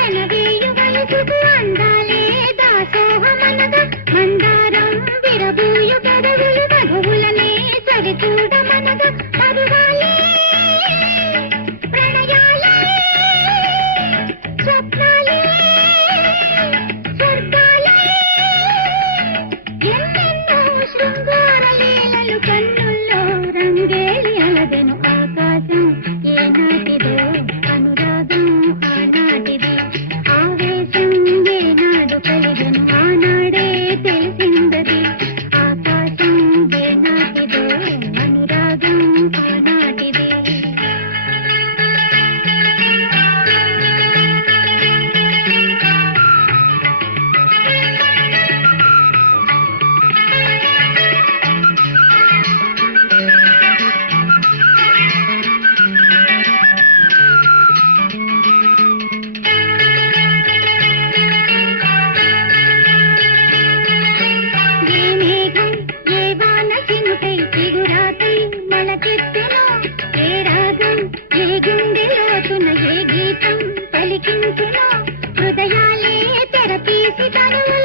పెనవేయు వయసుకు అందాలే దాసోహమనగా మందారం విరబూయు పెదవులు మధువులనే సరి చూడమనగా మరువాలే ప్రణయాలే స్వప్నాలే స్వర్గాలే ఎన్నెన్నో శృంగార లీలలు కన్నుల్లో రంగేలి అలదెను ఆకాశం ఏనాటిదో అనురాగం ఆనాటిది ఆవేశం ఏనాడు కలిగెను ఆనాడే తెలిసిందది ఆకాశం ఏనాటిదో అనురాగం ఆనాటిది ఏ మేఘం ఏ వాన చినుకై చిగురాకై మొలకెత్తెనో ఏ రాగం ఏ గుండె లోతున ఏ గీతం పలికించునో హృదయాలే తెరపీసి తరువు